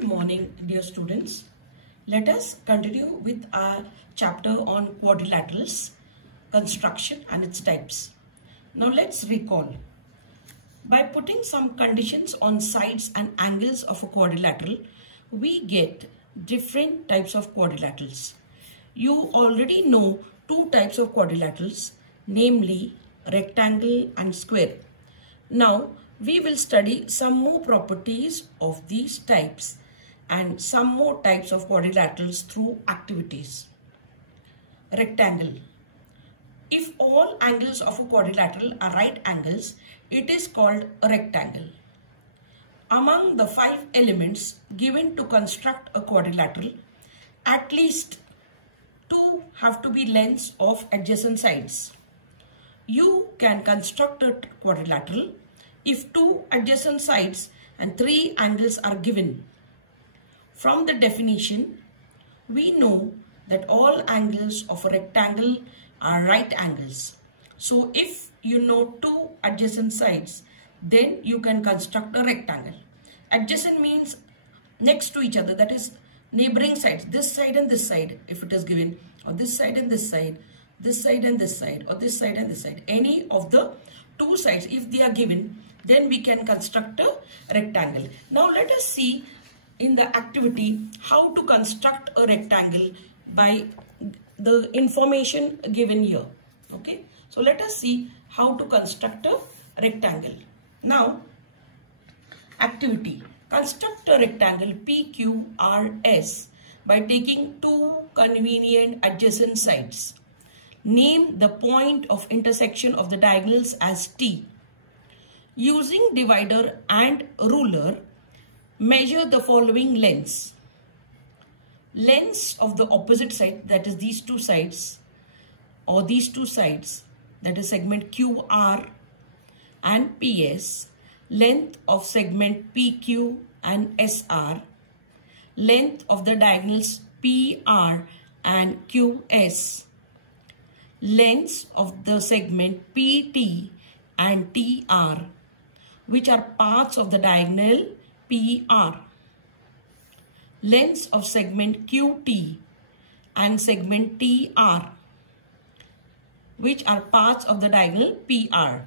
Good morning, dear students. Let us continue with our chapter on quadrilaterals, construction and its types. Now let's recall. By putting some conditions on sides and angles of a quadrilateral, we get different types of quadrilaterals. You already know two types of quadrilaterals, namely rectangle and square. Now we will study some more properties of these types and some more types of quadrilaterals through activities. Rectangle. If all angles of a quadrilateral are right angles, it is called a rectangle. Among the 5 elements given to construct a quadrilateral, at least 2 have to be lengths of adjacent sides. You can construct a quadrilateral if 2 adjacent sides and 3 angles are given. From the definition, we know that all angles of a rectangle are right angles. So if you know 2 adjacent sides, then you can construct a rectangle. Adjacent means next to each other, that is neighboring sides, this side and this side if it is given, or this side and this side, this side and this side, or this side and this side. Any of the 2 sides, if they are given, then we can construct a rectangle. Now let us see in the activity how to construct a rectangle by the information given here. Okay, so let us see how to construct a rectangle. Now, activity. Construct a rectangle PQRS by taking 2 convenient adjacent sides. Name the point of intersection of the diagonals as T. Using divider and ruler, measure the following lengths. Lengths of the opposite side, that is these 2 sides, or these 2 sides, that is segment QR and PS, length of segment PQ and SR, length of the diagonals PR and QS, lengths of the segment PT and TR, which are parts of the diagonal PR, lengths of segment QT and segment TR, which are parts of the diagonal PR,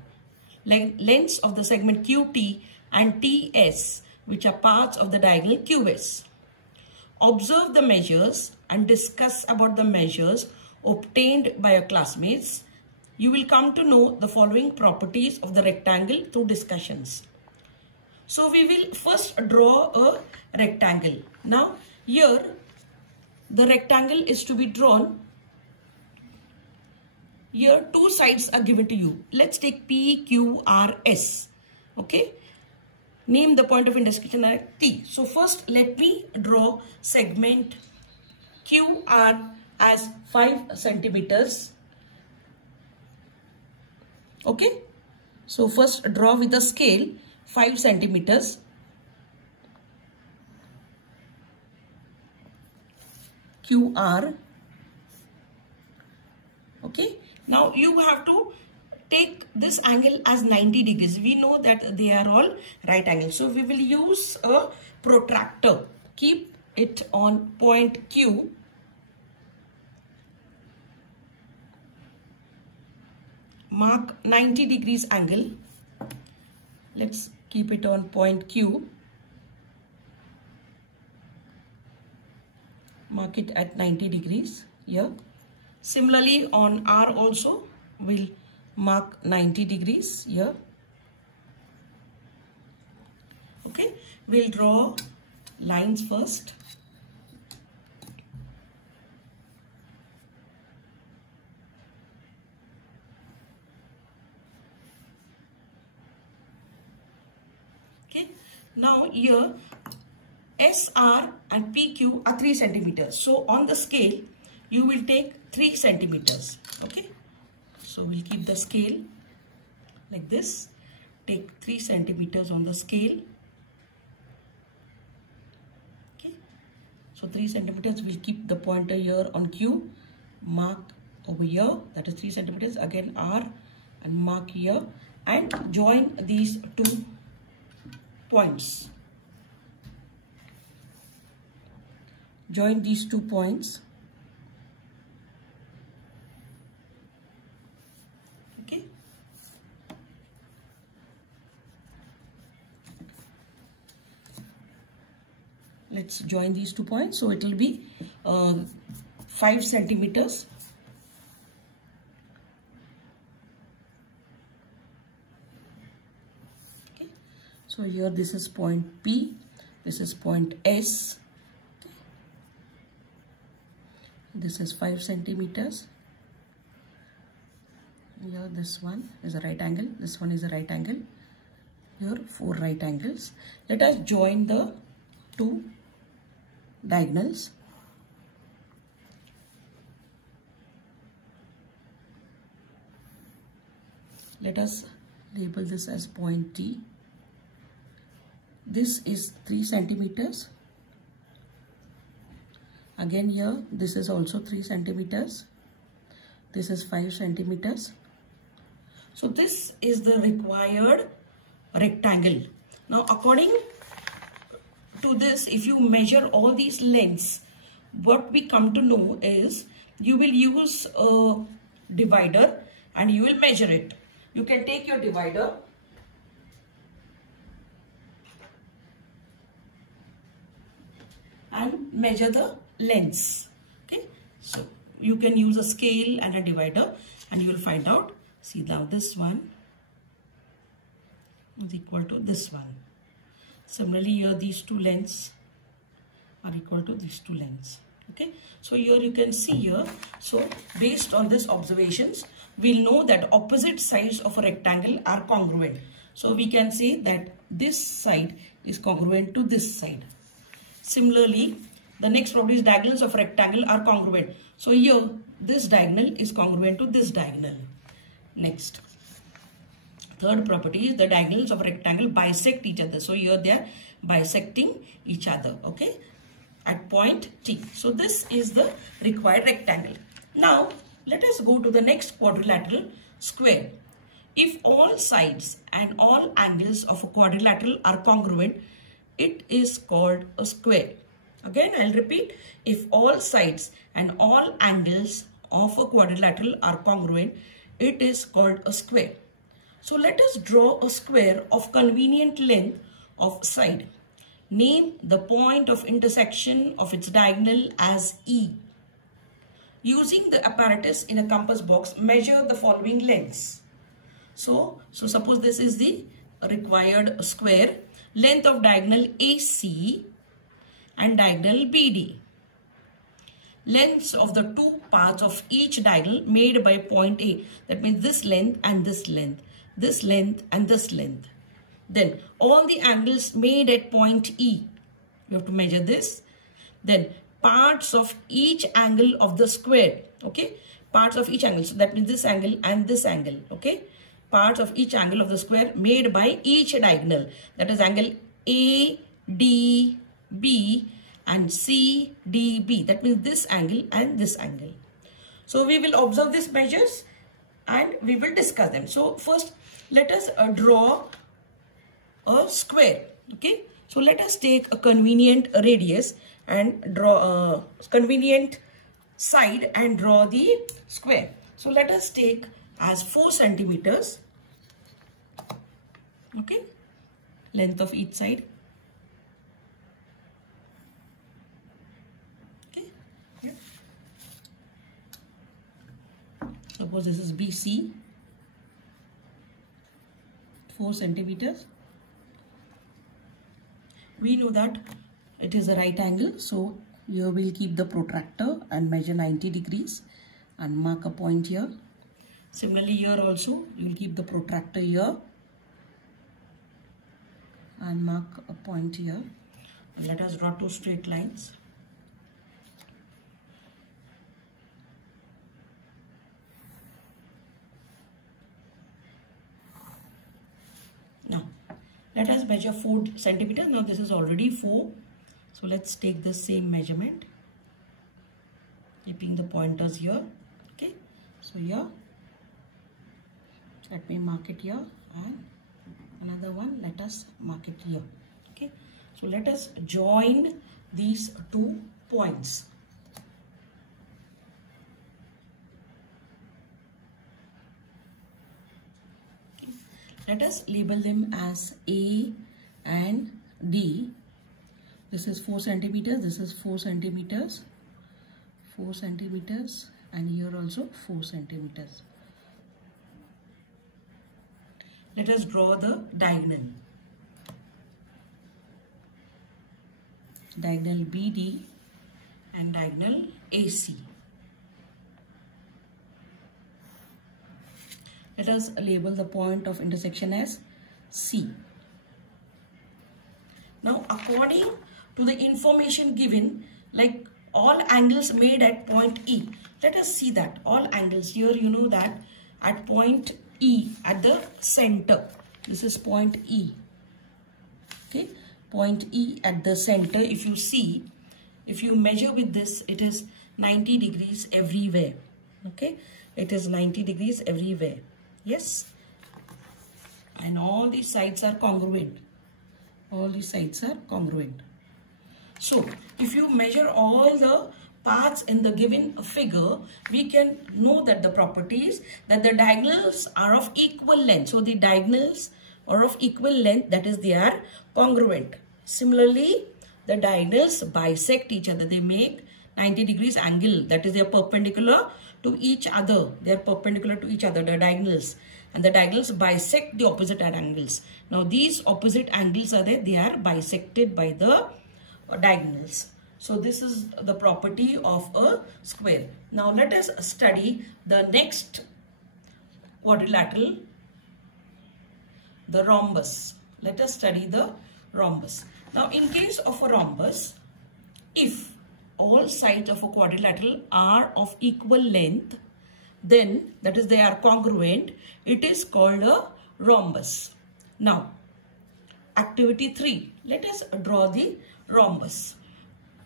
lengths of the segment QT and TS, which are parts of the diagonal QS. Observe the measures and discuss about the measures obtained by your classmates. You will come to know the following properties of the rectangle through discussions. So we will first draw a rectangle. Now here the rectangle is to be drawn. Here 2 sides are given to you. Let's take PQRS. Okay. Name the point of intersection at T. So first let me draw segment QR as 5 centimeters. Okay. So first draw with a scale 5 centimeters. QR. Okay. Now you have to take this angle as 90 degrees. We know that they are all right angles. So we will use a protractor. Keep it on point Q. Mark 90 degrees angle. Let's keep it on point Q. Mark it at 90 degrees here. Similarly on R also we'll mark 90 degrees here. Okay, we'll draw lines first. Okay, now here SR and PQ are 3 centimeters. So on the scale you will take 3 centimeters. Okay, so we'll keep the scale like this. Take 3 centimeters on the scale. Okay, so 3 centimeters. We'll keep the pointer here on Q. Mark over here, that is 3 centimeters. Again R and mark here and join these 2 points. join these 2 points. Okay. Let's join these 2 points. So it will be 5 centimeters. Okay. So here this is point P, this is point S. This is 5 centimeters. Here this one is a right angle, this one is a right angle. Here 4 right angles. Let us join the 2 diagonals. Let us label this as point T. This is 3 centimeters. Again here this is also 3 centimeters. This is 5 centimeters. So this is the required rectangle. Now according to this, if you measure all these lengths, what we come to know is you will use a divider and you will measure it. You can take your divider and measure the lengths. Okay, so you can use a scale and a divider and you will find out. See, now this one is equal to this one. Similarly, here these 2 lengths are equal to these 2 lengths. Okay, so here you can see here. So based on these observations, we'll know that opposite sides of a rectangle are congruent. So we can say that this side is congruent to this side. Similarly, the next property is diagonals of a rectangle are congruent. So here this diagonal is congruent to this diagonal. Next, third property is the diagonals of a rectangle bisect each other. So here they are bisecting each other, okay, at point T. So this is the required rectangle. Now let us go to the next quadrilateral, square. If all sides and all angles of a quadrilateral are congruent, it is called a square. Again, I'll repeat. If all sides and all angles of a quadrilateral are congruent, it is called a square. So let us draw a square of convenient length of side. Name the point of intersection of its diagonal as E. Using the apparatus in a compass box, measure the following lengths. So suppose this is the required square. Length of diagonal AC and diagonal BD. Lengths of the 2 parts of each diagonal made by point A. That means this length and this length. This length and this length. Then all the angles made at point E. You have to measure this. Then parts of each angle of the square. Okay. Parts of each angle. So that means this angle and this angle. Okay. Parts of each angle of the square made by each diagonal. That is angle ADB and CDB. That means this angle and this angle. So we will observe these measures and we will discuss them. So first let us draw a square. Okay. So let us take a convenient radius and draw a convenient side and draw the square. So let us take as 4 centimeters. Okay. Length of each side. Okay. Yeah. Suppose this is BC. 4 centimeters. We know that it is a right angle. So here we'll keep the protractor and measure 90 degrees and mark a point here. Similarly here also you will keep the protractor here and mark a point here. Let us draw 2 straight lines. Now let us measure 4 centimeters. Now this is already 4. So let's take the same measurement, keeping the pointers here. Okay. So here, let me mark it here, and another one, let us mark it here. Okay. So let us join these 2 points. Let us label them as A and D. This is 4 centimeters, this is 4 centimeters, 4 centimeters, and here also 4 centimeters. Let us draw the diagonal. Diagonal BD and diagonal AC. Let us label the point of intersection as C. Now, according to the information given, like all angles made at point E, let us see that all angles here, you know that at point E, at the center, this is point E, okay, point E at the center. If you see, if you measure with this, it is 90 degrees everywhere, okay, it is 90 degrees everywhere, yes, and all these sides are congruent, all these sides are congruent. So, if you measure all the parts in the given figure, we can know that the properties that the diagonals are of equal length. So, the diagonals are of equal length, that is, they are congruent. Similarly, the diagonals bisect each other. They make 90 degrees angle, that is, they are perpendicular to each other. They are perpendicular to each other, the diagonals. And the diagonals bisect the opposite angles. Now, these opposite angles are there, they are bisected by the diagonals. So this is the property of a square. Now let us study the next quadrilateral, the rhombus. Let us study the rhombus. Now in case of a rhombus, if all sides of a quadrilateral are of equal length, then that is they are congruent, it is called a rhombus. Now activity 3, let us draw the rhombus.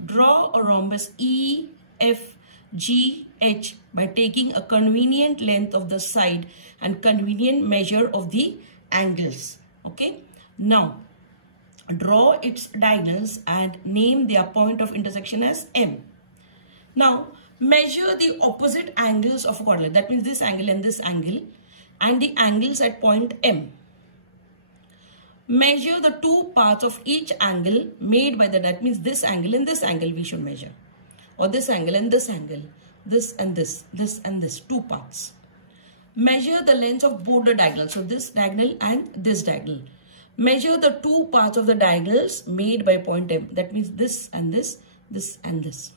Draw a rhombus E, F, G, H by taking a convenient length of the side and convenient measure of the angles. Okay. Now, draw its diagonals and name their point of intersection as M. Now, measure the opposite angles of a quadrilateral. That means this angle and the angles at point M. Measure the two parts of each angle made by that means this angle and this angle we should measure, or this angle and this angle, this and this and this, two parts. Measure the lengths of both the diagonals, so this diagonal and this diagonal. Measure the two parts of the diagonals made by point M, that means this and this and this.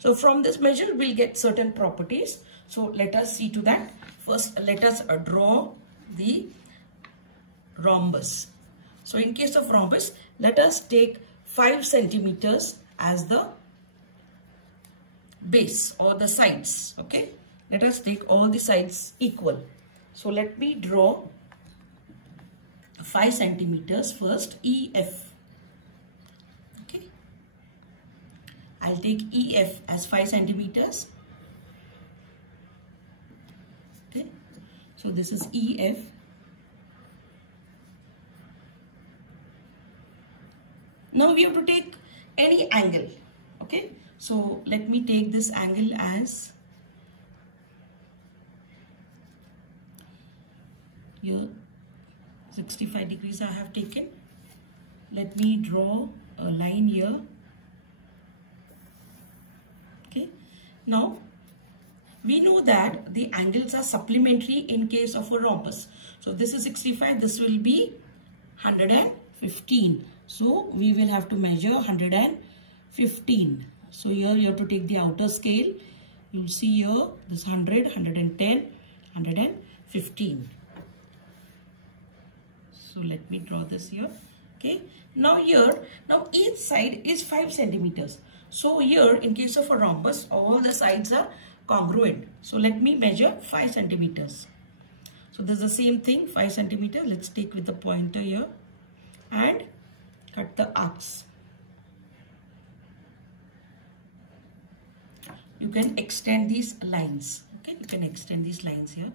So from this measure we'll get certain properties. So let us see to that. First let us draw the rhombus. So in case of rhombus, let us take 5 centimeters as the base or the sides. Okay. Let us take all the sides equal. So let me draw 5 centimeters first, EF. Okay. I'll take EF as 5 centimeters. Okay. So this is EF. Now we have to take any angle, okay. So let me take this angle as, here 65 degrees I have taken. Let me draw a line here, okay. Now we know that the angles are supplementary in case of a rhombus. So this is 65, this will be 115. So we will have to measure 115. So here you have to take the outer scale. You'll see here this 100, 110, 115. So let me draw this here. Okay. Now here, now each side is 5 centimeters. So here in case of a rhombus, all the sides are congruent. So let me measure 5 centimeters. So this is the same thing, 5 centimeters. Let's take with the pointer here and cut the arcs. You can extend these lines. Okay, you can extend these lines here.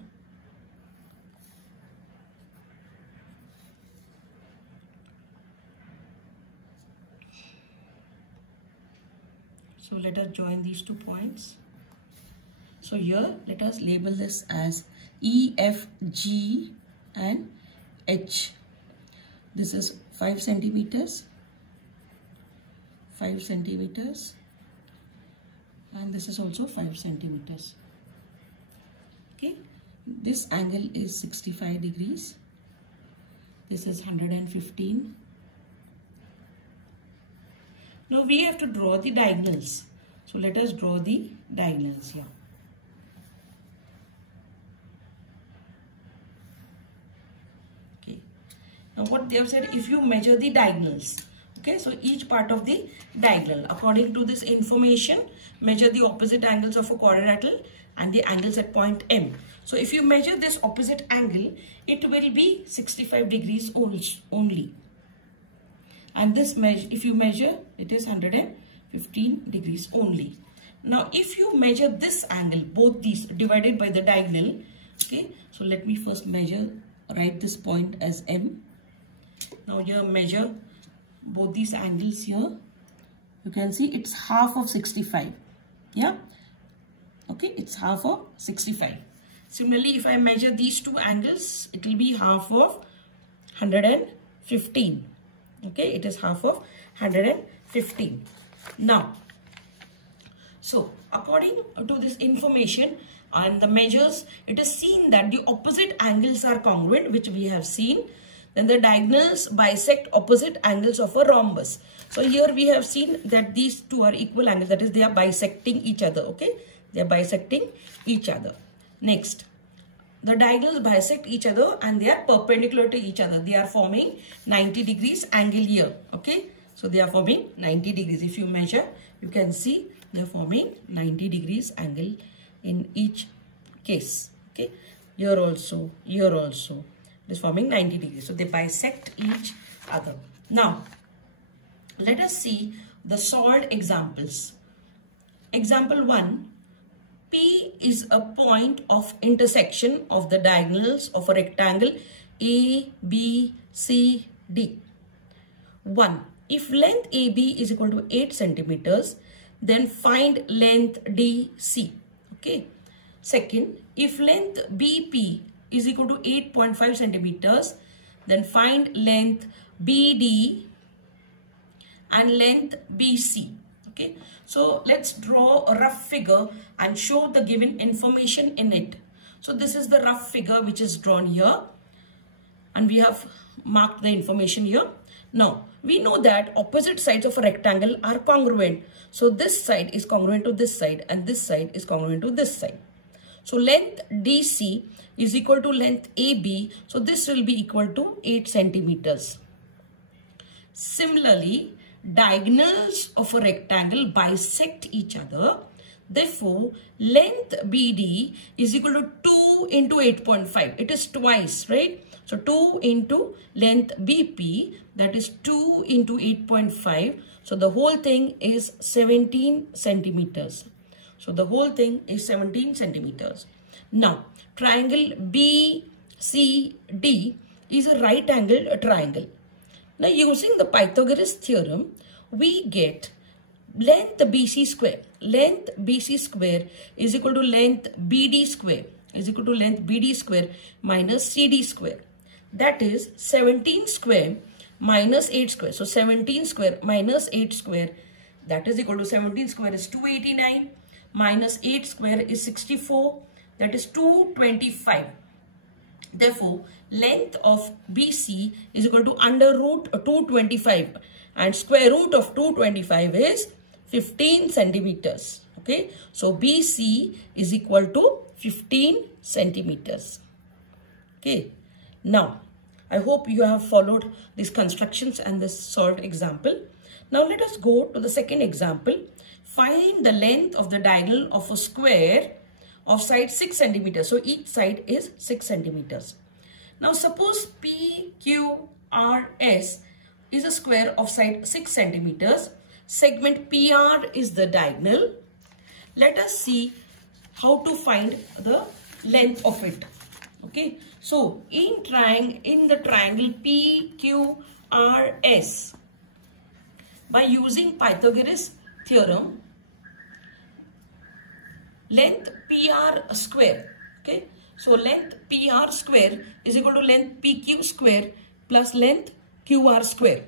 So let us join these 2 points. So here let us label this as E, F, G and H. This is 5 centimeters, 5 centimeters, and this is also 5 centimeters. Okay, this angle is 65 degrees. This is 115. Now we have to draw the diagonals. So let us draw the diagonals here. Okay. Now what they have said, if you measure the diagonals, okay, so each part of the diagonal, according to this information, measure the opposite angles of a quadrilateral and the angles at point M. So if you measure this opposite angle, it will be 65 degrees only. And this if you measure, it is 115 degrees only. Now if you measure this angle, both these divided by the diagonal, okay, so let me first measure, write this point as M. Now here measure both these angles here. You can see it's half of 65. Yeah, okay, it's half of 65. Similarly, if I measure these 2 angles, it will be half of 115. Okay, it is half of 115. Now, so according to this information and the measures, it is seen that the opposite angles are congruent, which we have seen. Then the diagonals bisect opposite angles of a rhombus. So here we have seen that these 2 are equal angles, that is they are bisecting each other. Okay, they are bisecting each other. Next, the diagonals bisect each other and they are perpendicular to each other. They are forming 90 degrees angle here. Okay, so they are forming 90 degrees. If you measure, you can see they are forming 90 degrees angle in each case. Okay, here also, it is forming 90 degrees. So they bisect each other. Now, let us see the solved examples. Example 1. P is a point of intersection of the diagonals of a rectangle A, B, C, D. 1. If length AB is equal to 8 centimeters, then find length DC. Okay. Second, if length BP is equal to 8.5 centimeters, then find length BD and length BC. Okay, so let's draw a rough figure and show the given information in it. So this is the rough figure which is drawn here, and we have marked the information here. Now we know that opposite sides of a rectangle are congruent. So this side is congruent to this side and this side is congruent to this side. So length DC is equal to length AB. So this will be equal to 8 centimeters. Similarly, diagonals of a rectangle bisect each other. Therefore, length BD is equal to 2 into 8.5. It is twice, right? So 2 into length BP, that is 2 into 8.5. So the whole thing is 17 centimeters. So the whole thing is 17 centimeters. Now, triangle BCD is a right angled triangle. Now, using the Pythagoras theorem, we get length BC square. Length BC square is equal to length BD square minus CD square. That is 17 square minus 8 square. So 17 square minus 8 square, that is equal to 17 square is 289 minus 8 square is 64, that is 225. Therefore, length of BC is equal to under root 225 and square root of 225 is 15 centimeters. Okay, so BC is equal to 15 centimeters. Okay, now I hope you have followed these constructions and this solved example. Now let us go to the second example. Find the length of the diagonal of a square of side 6 centimeters. So each side is 6 centimeters. Now suppose PQRS is a square of side 6 centimeters. Segment PR is the diagonal. Let us see how to find the length of it. Okay, so in the triangle PQRS, by using Pythagoras theorem, length PR square. Okay, so length PR square is equal to length PQ square plus length QR square.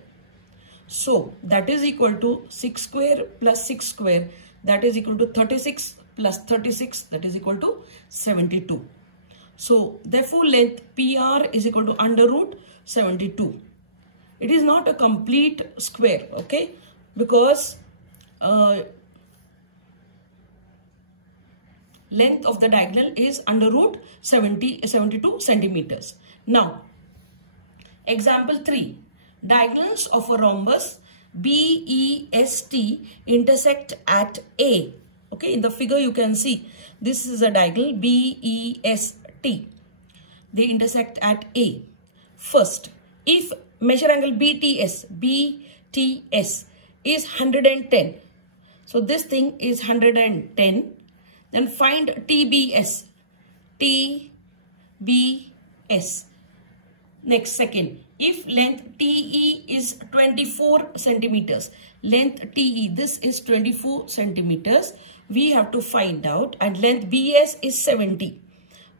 So that is equal to 6 square plus 6 square, that is equal to 36 plus 36, that is equal to 72. So therefore length PR is equal to under root 72. It is not a complete square, okay, because length of the diagonal is under root 72 centimeters. Now, example 3. Diagonals of a rhombus BEST intersect at A. Okay, in the figure you can see this is a diagonal BEST. They intersect at A. First, if measure angle BTS is 110. So this thing is 110. Then find TBS. Next, second, if length TE is 24 centimeters, length TE, this is 24 centimeters, we have to find out, and length BS is 70.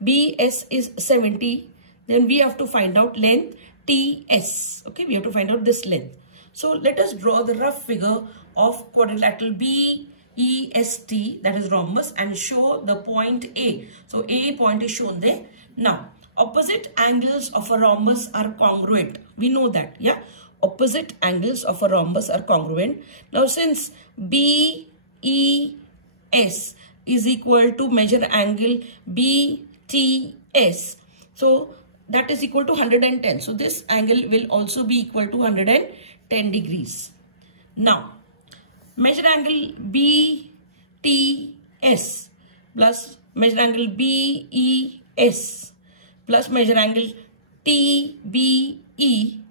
BS is 70, then we have to find out length TS. Okay, we have to find out this length. So let us draw the rough figure of quadrilateral BEST, that is rhombus, and show the point A. So A point is shown there. Now, opposite angles of a rhombus are congruent. We know that, yeah? Opposite angles of a rhombus are congruent. Now, since BES is equal to measure angle BTS, so that is equal to 110. So this angle will also be equal to 110 degrees. Now, measure angle BTS plus measure angle BES plus measure angle TBE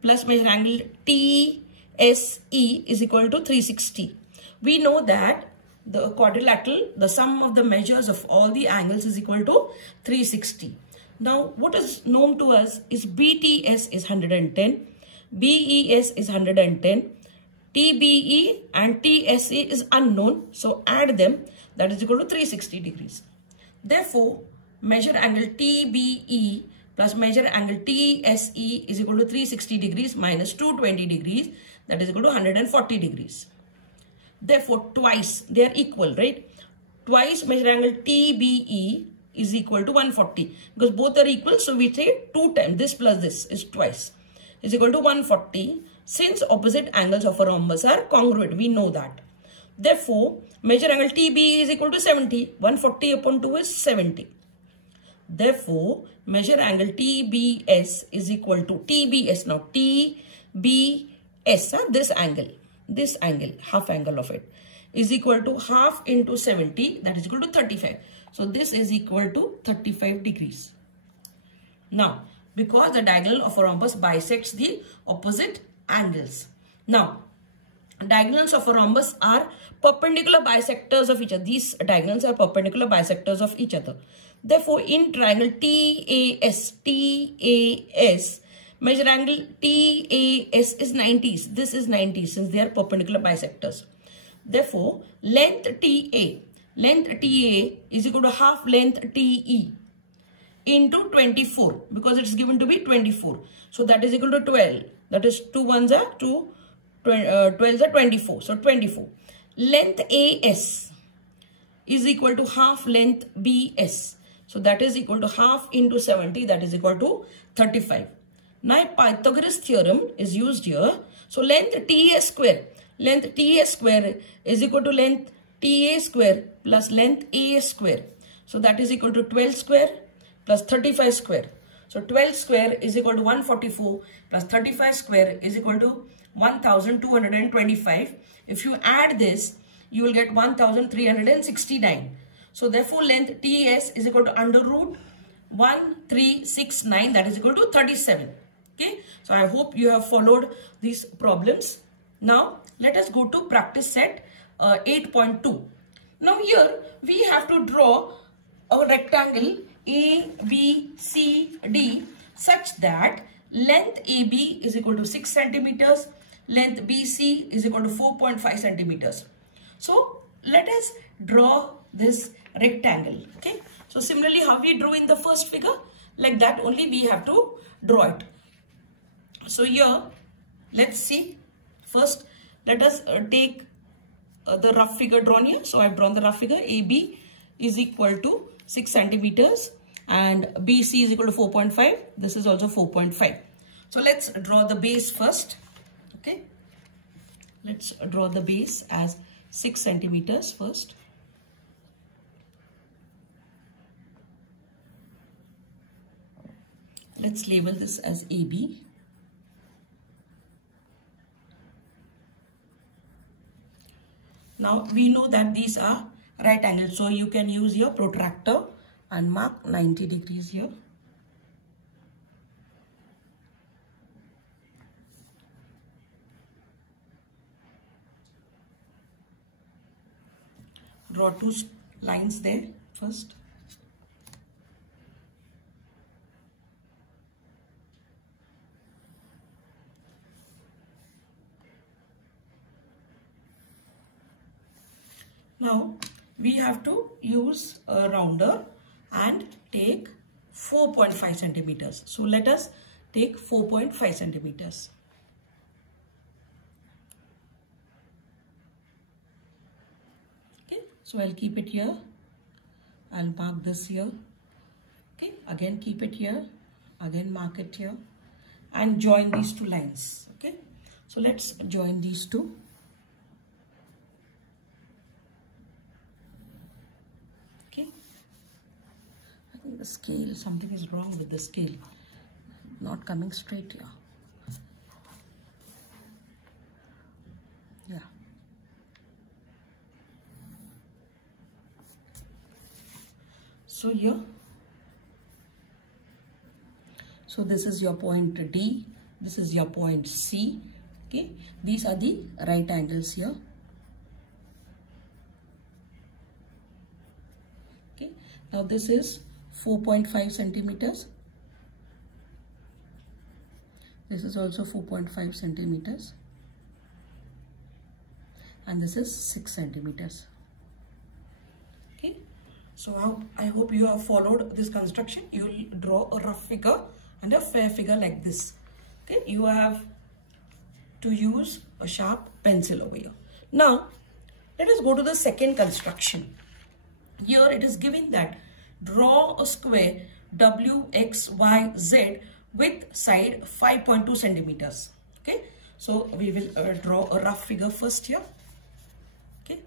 plus measure angle TSE is equal to 360. We know that the quadrilateral, the sum of the measures of all the angles is equal to 360. Now, what is known to us is BTS is 110, BES is 110, TBE and TSE is unknown. So add them, that is equal to 360 degrees. Therefore, measure angle TBE plus measure angle TSE is equal to 360 degrees minus 220 degrees, that is equal to 140 degrees. Therefore, twice they are equal, right? Twice measure angle TBE is equal to 140 because both are equal. So we say 2 times this plus this is twice is equal to 140. Since opposite angles of a rhombus are congruent, we know that. Therefore, measure angle TBE is equal to 70. 140 upon 2 is 70. Therefore, measure angle TBS is equal to TBS. Now, TBS, this angle, half angle of it is equal to half into 70, that is equal to 35. So, this is equal to 35 degrees. Now, because the diagonal of a rhombus bisects the opposite angles. Now, diagonals of a rhombus are perpendicular bisectors of each other. These diagonals are perpendicular bisectors of each other. Therefore, in triangle TAS, measure angle TAS is 90. This is 90 since they are perpendicular bisectors. Therefore, length TA is equal to half length TE into 24 because it is given to be 24. So that is equal to 12. That is 2 ones are 2, 12s are 24. So 24. Length AS is equal to half length BS. So that is equal to half into 70, that is equal to 35. Now Pythagoras theorem is used here. So length TS square is equal to length TA square plus length AS square. So that is equal to 12 square plus 35 square. So 12 square is equal to 144 plus 35 square is equal to 1225. If you add this, you will get 1369. So therefore length TS is equal to under root 1369, that is equal to 37. Okay, so I hope you have followed these problems. Now let us go to practice set 8.2. Now here we have to draw a rectangle ABCD such that length AB is equal to 6 centimeters, length BC is equal to 4.5 centimeters. So let us draw this rectangle. Okay, so similarly how we drew in the first figure, like that only we have to draw it. So here let's see, first let us take the rough figure drawn here. So I've drawn the rough figure. AB is equal to 6 centimeters and BC is equal to 4.5. This is also 4.5. So let's draw the base first. Okay, let's draw the base as 6 centimeters first. Let's label this as AB. Now we know that these are right angles, so you can use your protractor and mark 90 degrees here. Draw two lines there first. Now we have to use a rounder and take 4.5 centimeters. So let us take 4.5 centimeters. Okay, so I'll keep it here. I'll mark this here. Okay, again keep it here. Again mark it here and join these two lines. Okay, so let's join these two. The scale, something is wrong with the scale, not coming straight here. Yeah. So here, so this is your point D, this is your point C. Okay, these are the right angles here. Okay, now this is 4.5 centimeters. This is also 4.5 centimeters. And this is 6 centimeters. Okay. So I hope you have followed this construction. You will draw a rough figure and a fair figure like this. Okay. You have to use a sharp pencil over here. Now, let us go to the second construction. Here it is given that draw a square WXYZ with side 5.2 centimeters. Okay, so we will draw a rough figure first here. Okay,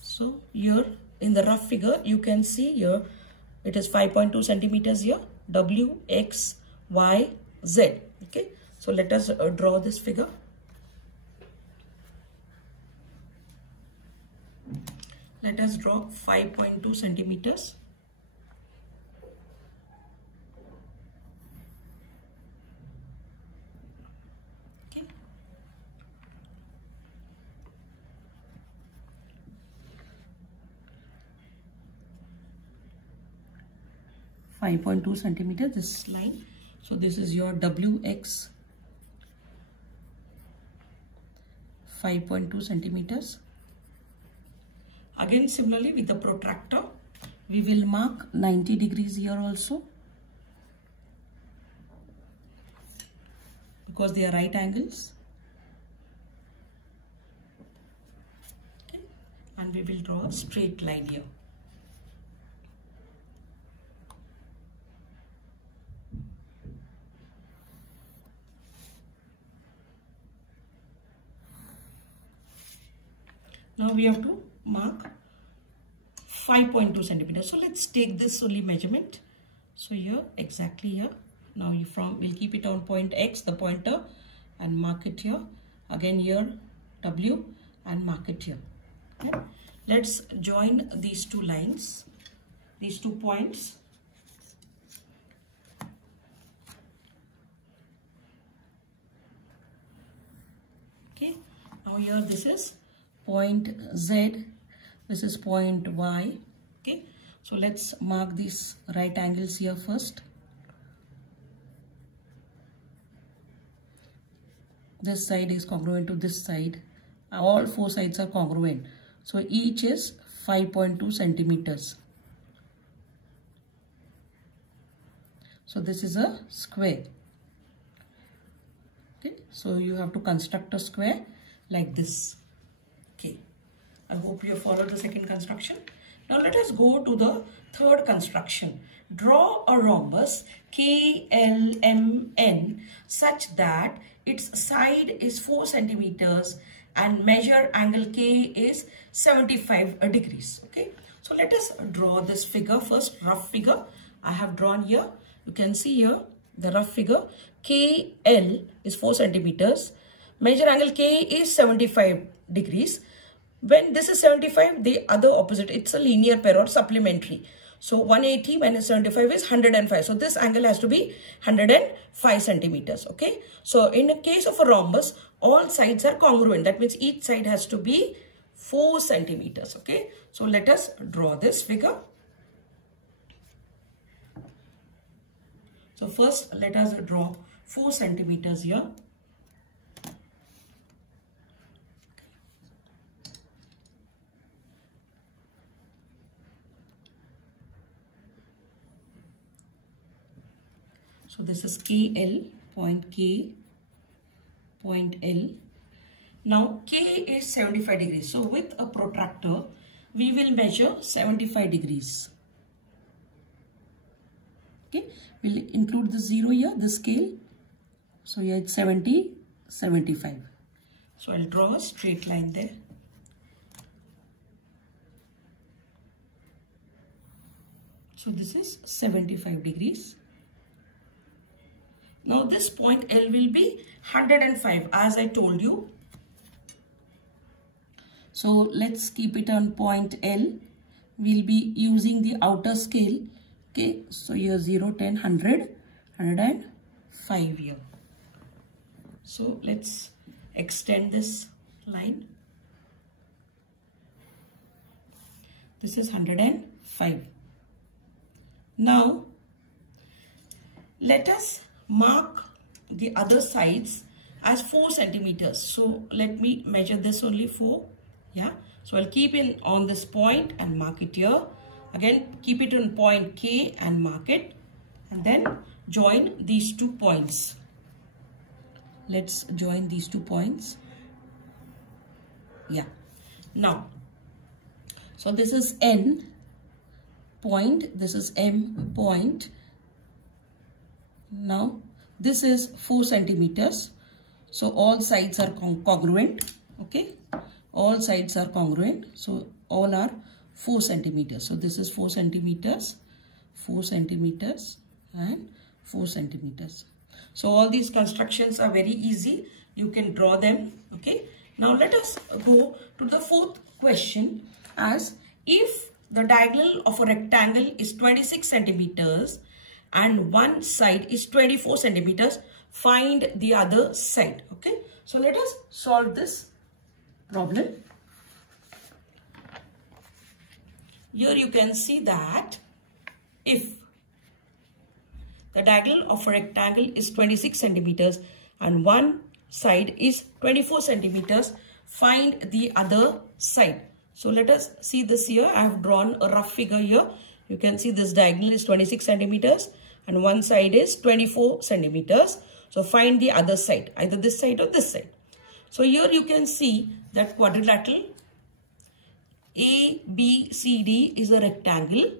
so here in the rough figure you can see here it is 5.2 centimeters here, WXYZ. Okay, so let us draw this figure. Let us draw 5.2 centimeters. Okay. .2 centimeters, this line. So this is your WX 5.2 centimeters. Again, similarly with the protractor, we will mark 90 degrees here also, because they are right angles. Okay. And we will draw a straight line here. Now we have to mark 5.2 centimeters. So let's take this only measurement. So here, exactly here. Now we'll keep it on point X, the pointer, and mark it here. Again here, W, and mark it here. Okay. Let's join these two lines, these 2 points. Okay. Now here this is point Z, this is point Y. Okay, so let's mark these right angles here first. This side is congruent to this side. All 4 sides are congruent. So each is 5.2 centimeters. So this is a square. Okay, so you have to construct a square like this. Okay, I hope you have followed the second construction. Now let us go to the third construction. Draw a rhombus KLMN such that its side is 4 centimeters and measure angle K is 75 degrees. Okay, so let us draw this figure first, rough figure I have drawn here. You can see here the rough figure. KL is 4 centimeters. Measure angle K is 75 degrees. When this is 75, the other opposite, it's a linear pair or supplementary. So 180 minus 75 is 105. So this angle has to be 105 centimeters. Okay. So in the case of a rhombus, all sides are congruent. That means each side has to be 4 centimeters. Okay. So let us draw this figure. So first let us draw 4 centimeters here. So this is KL, point K, point L. Now K is 75 degrees. So with a protractor, we will measure 75 degrees. Okay, we'll include the 0 here, the scale. So here it's 70, 75. So I'll draw a straight line there. So this is 75 degrees. Now this point L will be 105 as I told you. So let's keep it on point L. We'll be using the outer scale. Okay, so here 0, 10, 100, 105 here. So let's extend this line. This is 105. Now let us mark the other sides as 4 centimeters. So let me measure this only 4. Yeah. So I'll keep it on this point and mark it here. Again, keep it on point K and mark it. And then join these 2 points. Let's join these 2 points. Yeah. Now, so this is N point. This is M point. Now, this is 4 centimeters. So, all sides are congruent. Okay. All sides are congruent. So, all are 4 centimeters. So, this is 4 centimeters, 4 centimeters and 4 centimeters. So, all these constructions are very easy. You can draw them. Okay. Now, let us go to the fourth question as if the diagonal of a rectangle is 26 centimeters and one side is 24 centimeters, find the other side. Okay. So let us solve this problem. Here you can see that if the diagonal of a rectangle is 26 centimeters and one side is 24 centimeters, find the other side. So let us see this here. I have drawn a rough figure here. You can see this diagonal is 26 centimeters and one side is 24 centimeters. So find the other side, either this side or this side. So here you can see that quadrilateral ABCD is a rectangle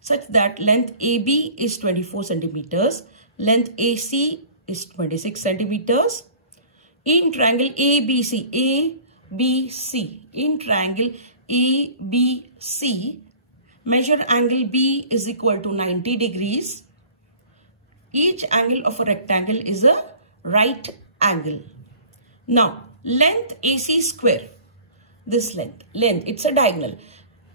such that length AB is 24 centimeters, length AC is 26 centimeters. In triangle ABC, in triangle ABC, measure angle B is equal to 90 degrees. Each angle of a rectangle is a right angle. Now, length AC square, this length, it's a diagonal.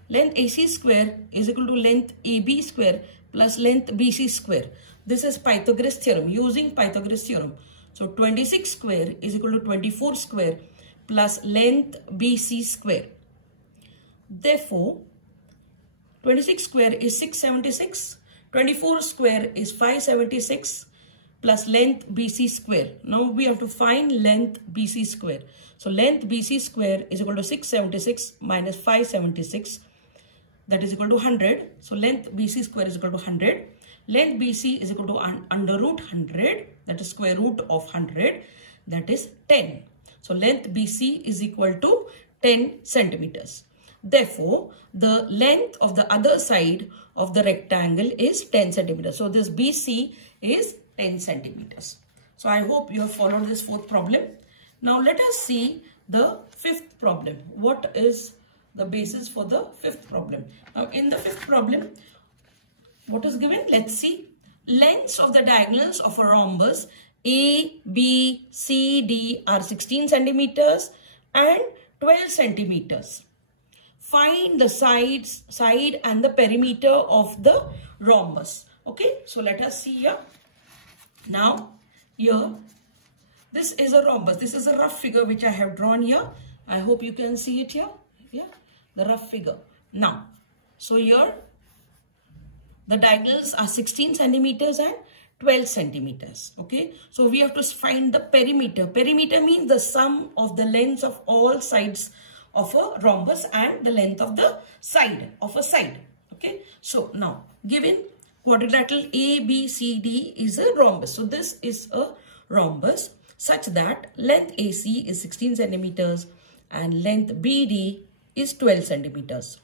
Length AC square is equal to length AB square plus length BC square. This is Pythagoras theorem, using Pythagoras theorem. So, 26 square is equal to 24 square plus length BC square. Therefore, 26 square is 676, 24 square is 576, plus length BC square. Now we have to find length BC square. So length BC square is equal to 676 minus 576. That is equal to 100. So length BC square is equal to 100. Length BC is equal to under root 100. That is square root of 100. That is 10. So length BC is equal to 10 centimeters. Therefore, the length of the other side of the rectangle is 10 centimeters. So this BC is 10 centimeters. So I hope you have followed this fourth problem. Now let us see the fifth problem. What is the basis for the fifth problem? Now in the fifth problem, what is given? Let's see. Lengths of the diagonals of a rhombus A, B, C, D are 16 centimeters and 12 centimeters. Find the side and the perimeter of the rhombus. Okay, so let us see here. Now, here, this is a rhombus. This is a rough figure which I have drawn here. I hope you can see it here. Yeah, the rough figure. Now, so here, the diagonals are 16 centimeters and 12 centimeters. Okay, so we have to find the perimeter. Perimeter means the sum of the lengths of all sides of a rhombus and the length of the side of a side. Okay, so now given quadrilateral A, B, C, D is a rhombus. So this is a rhombus such that length AC is 16 centimeters and length BD is 12 centimeters.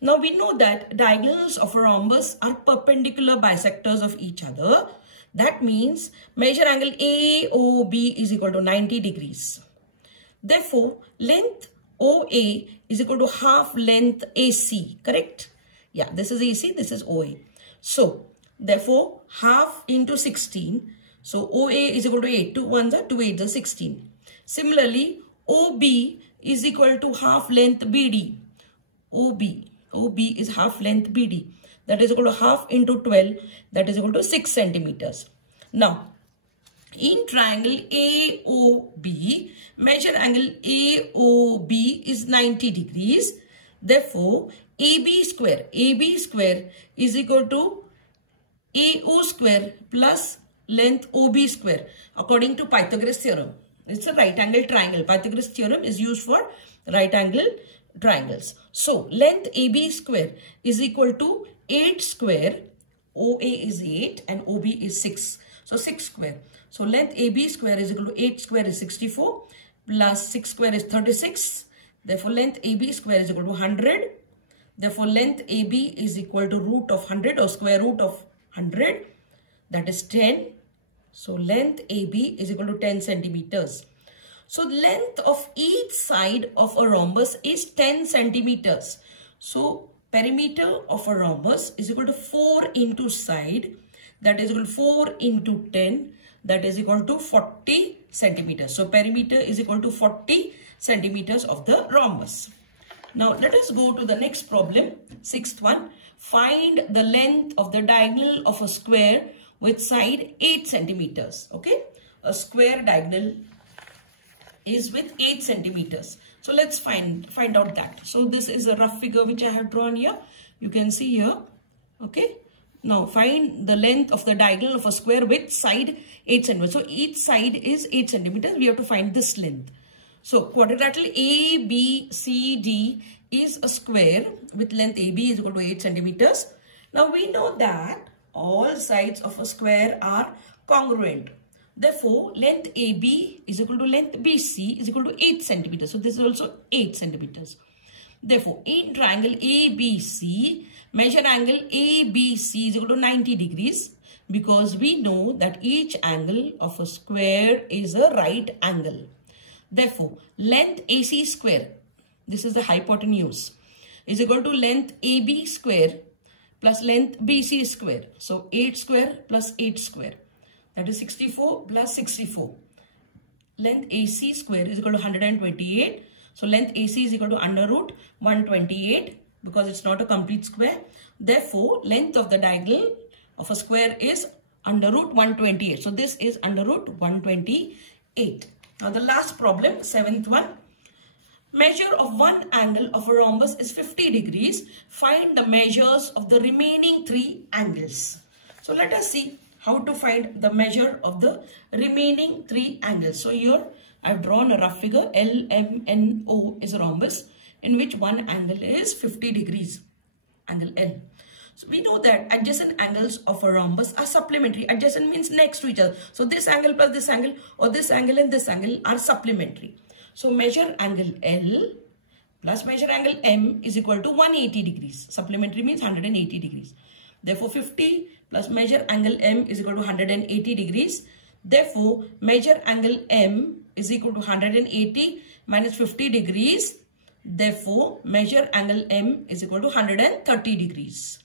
Now we know that diagonals of a rhombus are perpendicular bisectors of each other. That means measure angle AOB is equal to 90 degrees. Therefore, length OA is equal to half length AC, correct? Yeah, this is AC, this is OA. So, therefore, half into 16. So, OA is equal to 8. 2 1s are 2 8s are 16. Similarly, OB is equal to half length BD. OB is half length BD. That is equal to half into 12. That is equal to 6 centimeters. Now, in triangle AOB, measure angle AOB is 90 degrees. Therefore, AB square is equal to AO square plus length OB square according to Pythagoras theorem. It's a right angle triangle. Pythagoras theorem is used for right angle triangles. So, length AB square is equal to 8 square. OA is 8 and OB is 6. So, 6 square. So, length AB square is equal to 8 square is 64 plus 6 square is 36. Therefore, length AB square is equal to 100. Therefore, length AB is equal to root of 100 or square root of 100. That is 10. So, length AB is equal to 10 centimeters. So, length of each side of a rhombus is 10 centimeters. So, perimeter of a rhombus is equal to 4 into side. That is equal to 4 into 10. That is equal to 40 centimeters. So, perimeter is equal to 40 centimeters of the rhombus. Now, let us go to the next problem, sixth one. Find the length of the diagonal of a square with side 8 centimeters. Okay, a square diagonal is with 8 centimeters. So, let's find out that. So, this is a rough figure which I have drawn here. You can see here. Okay. Now, find the length of the diagonal of a square with side 8 centimeters. So, each side is 8 centimeters. We have to find this length. So, quadrilateral ABCD is a square with length AB is equal to 8 centimeters. Now, we know that all sides of a square are congruent. Therefore, length AB is equal to length BC is equal to 8 centimeters. So, this is also 8 centimeters. Therefore, in triangle ABC, measure angle ABC is equal to 90 degrees because we know that each angle of a square is a right angle. Therefore, length AC square, this is the hypotenuse, is equal to length AB square plus length BC square. So, 8 square plus 8 square. That is 64 plus 64. Length AC square is equal to 128. So, length AC is equal to under root 128 because it's not a complete square. Therefore, length of the diagonal of a square is under root 128. So, this is under root 128. Now, the last problem, seventh one. Measure of one angle of a rhombus is 50 degrees. Find the measures of the remaining 3 angles. So, let us see how to find the measure of the remaining 3 angles. So here I've drawn a rough figure. LMNO is a rhombus in which one angle is 50 degrees, angle L. So we know that adjacent angles of a rhombus are supplementary. Adjacent means next to each other. So this angle plus this angle, or this angle and this angle are supplementary. So measure angle L plus measure angle M is equal to 180 degrees. Supplementary means 180 degrees. Therefore 50 plus measure angle M is equal to 180 degrees. Therefore measure angle M is equal to 180 minus 50 degrees. Therefore measure angle M is equal to 130 degrees.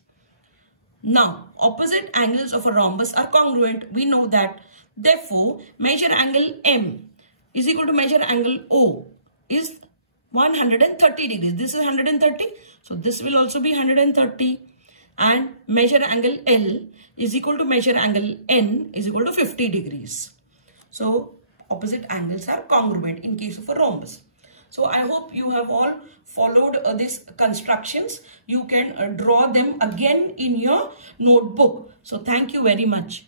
Now, opposite angles of a rhombus are congruent. We know that. Therefore, measure angle M is equal to measure angle O is 130 degrees. This is 130. So, this will also be 130. And measure angle L is equal to measure angle N is equal to 50 degrees. So, opposite angles are congruent in case of a rhombus. So I hope you have all followed these constructions. You can draw them again in your notebook. So thank you very much.